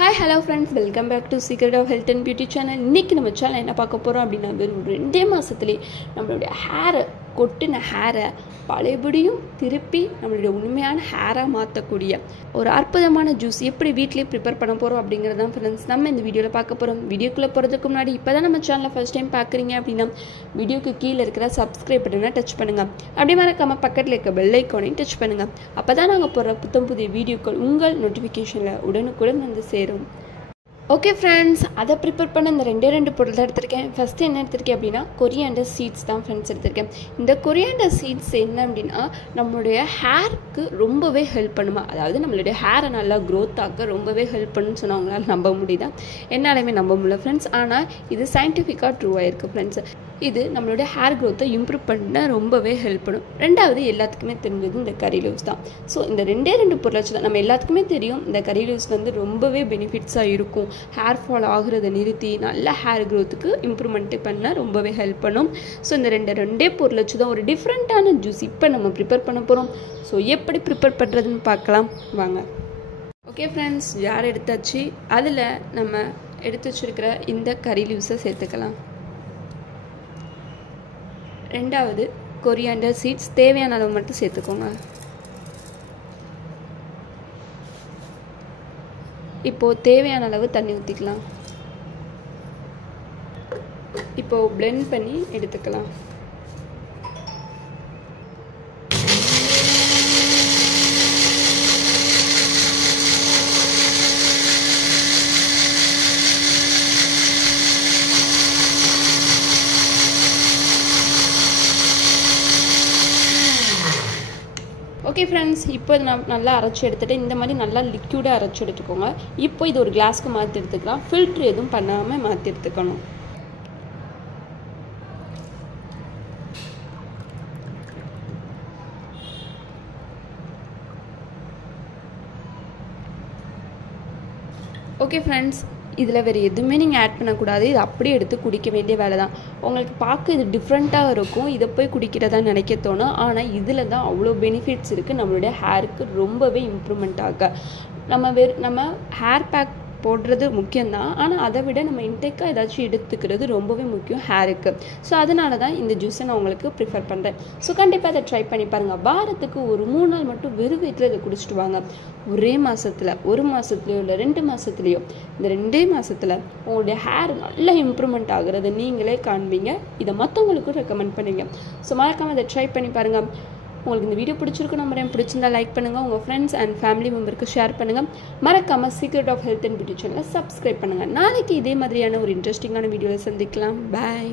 Hi, hello friends, welcome back to Secret of Health and Beauty channel. இன்னைக்கு நம்ம channel என்ன பார்க்க போறோம் அப்படினா வெறும் 2 மாசத்திலே நம்மளுடைய ஹேர் கொட்டின ஹேரை பழையபடியும் திருப்பி நம்மளுடைய உண்மையான ஹேரா மாற்றக்கூடிய ஒரு அற்புதமான ஜூஸ் எப்படி வீட்டிலே ப்ரிப்பேர் பண்ண போறோம் அப்படிங்கறது தான் फ्रेंड्स நம்ம இந்த வீடியோல பார்க்க போறோம். வீடியோக்குள்ள போறதுக்கு முன்னாடி இப்போதான் நம்ம சேனலை ஃபர்ஸ்ட் டைம் பார்க்கறீங்க அப்படினா வீடியோக்கு கீழ இருக்கிற subscribe பட்டனை டச் பண்ணுங்க. அப்படியே மறக்காம பக்கத்துல இருக்க பெல் ஐகானையும் டச் பண்ணுங்க. அப்பதான் நாங்க போற புதிய வீடியோக்கள் உங்கள் நோட்டிஃபிகேஷன்ல உடனுக்குடன் வந்து சேரும். ஓகே ஃப்ரெண்ட்ஸ், அதை ப்ரிப்பேர் பண்ண இந்த ரெண்டு பொருள் தான் எடுத்திருக்கேன். ஃபஸ்ட்டு என்ன எடுத்திருக்கேன் அப்படின்னா கொரியாண்டர் சீட்ஸ் தான் ஃப்ரெண்ட்ஸ் எடுத்திருக்கேன். இந்த கொரியாண்டர் சீட்ஸ் என்ன அப்படின்னா நம்மளுடைய ஹேருக்கு ரொம்பவே ஹெல்ப் பண்ணுமா, அதாவது நம்மளுடைய ஹேரை நல்லா க்ரோத் ஆக்க ரொம்பவே ஹெல்ப் பண்ணுன்னு சொன்னால் அவங்களால நம்ப முடியுதா? என்னாலுமே நம்ப முடியல ஃப்ரெண்ட்ஸ். ஆனால் இது சயின்டிஃபிக்காக ட்ரூவாக இருக்குது ஃப்ரெண்ட்ஸ். இது நம்மளுடைய ஹேர் க்ரோத்தை இம்ப்ரூவ் பண்ண ரொம்பவே ஹெல்ப் பண்ணும். ரெண்டாவது எல்லாத்துக்குமே தெரிஞ்சது இந்த கறி லீவ்ஸ் தான். ஸோ இந்த ரெண்டு பொருள் வச்சு தான் நம்ம எல்லாத்துக்குமே தெரியும் இந்த கறி லீவ்ஸ் வந்து ரொம்பவே பெனிஃபிட்ஸாக இருக்கும். ஹேர் ஃபால் ஆகுறதை நிறுத்தி நல்ல ஹேர் க்ரோத்துக்கு இம்ப்ரூவ்மெண்ட் பண்ண ரொம்பவே ஹெல்ப் பண்ணும். ஸோ இந்த ரெண்டே பொருள் வச்சு தான் ஒரு டிஃப்ரெண்ட்டான ஜூஸ் இப்போ நம்ம ப்ரிப்பேர் பண்ண போகிறோம். ஸோ எப்படி ப்ரிப்பேர் பண்ணுறதுன்னு பார்க்கலாம் வாங்க. ஓகே ஃப்ரெண்ட்ஸ், ஜார் எடுத்தாச்சு. அதில் நம்ம எடுத்து வச்சுருக்கிற இந்த கறி லீவ்ஸை சேர்த்துக்கலாம். ரெண்டாவது கொரியாண்டர் சீட்ஸ் தேவையான அளவு மட்டும் சேர்த்துக்கோங்க. இப்போது தேவையான அளவு தண்ணி ஊற்றிக்கலாம். இப்போது blend பண்ணி எடுத்துக்கலாம். ஓகே ஃப்ரெண்ட்ஸ், இப்போ இது நான் நல்லா அரைச்சி எடுத்துகிட்டு இந்த மாதிரி நல்லா லிக்யூடாக அரைச்சி எடுத்துக்கோங்க. இப்போ இது ஒரு கிளாஸ்க்கு மாற்றி எடுத்துக்கலாம். ஃபில்ட்ரு எதுவும் பண்ணாமல் மாற்றி எடுத்துக்கணும். ஓகே ஃப்ரெண்ட்ஸ், இதில் வேறு எதுவுமே நீங்கள் ஆட் பண்ணக்கூடாது. இது அப்படியே எடுத்து குடிக்க வேண்டிய வேலை தான். உங்களுக்கு பார்க்க இது டிஃப்ரெண்ட்டாக இருக்கும், இதை போய் குடிக்கிறதா நினைக்க தோணும். ஆனால் இதில் தான் அவ்வளோ பெனிஃபிட்ஸ் இருக்குது. நம்மளுடைய ஹேருக்கு ரொம்பவே இம்ப்ரூவ்மெண்ட் ஆக நம்ம ஹேர் பேக் போடுறது முக்கியம்தான். ஆனால் அதை விட நம்ம இன்டேக்காக ஏதாச்சும் எடுத்துக்கிறது ரொம்பவே முக்கியம் ஹேருக்கு. ஸோ அதனால தான் இந்த ஜூஸை நான் உங்களுக்கு ப்ரிஃபர் பண்ணுறேன். ஸோ கண்டிப்பாக அதை ட்ரை பண்ணி பாருங்கள். வாரத்துக்கு ஒரு 3 நாள் மட்டும் வெறும் வயிற்றில் இதை குடிச்சிட்டு வாங்க. ஒரே மாதத்தில் 1 மாதத்துலையோ இல்லை 2 மாதத்துலையோ இந்த 2 மாதத்தில் உங்களுடைய ஹேர் நல்லா இம்ப்ரூவ்மெண்ட் ஆகுறது நீங்களே காண்பீங்க. இதை மற்றவங்களுக்கும் ரெக்கமெண்ட் பண்ணுங்க. ஸோ மறக்காமல் அதை ட்ரை பண்ணி பாருங்கள். உங்களுக்கு இந்த வீடியோ பிடிச்சிருக்கு நம்புறேன். பிடிச்சிருந்தா லைக் பண்ணுங்கள், உங்கள் ஃப்ரெண்ட்ஸ் அண்ட் ஃபேமிலி மெம்பருக்கு ஷேர் பண்ணுங்கள். மறக்காமல் secret of health and beauty சேனலை சப்ஸ்கிரைப் பண்ணுங்கள். நாளைக்கு இதே மாதிரியான ஒரு இன்ட்ரெஸ்டிங்கான வீடியோவில் சந்திக்கலாம். பாய்.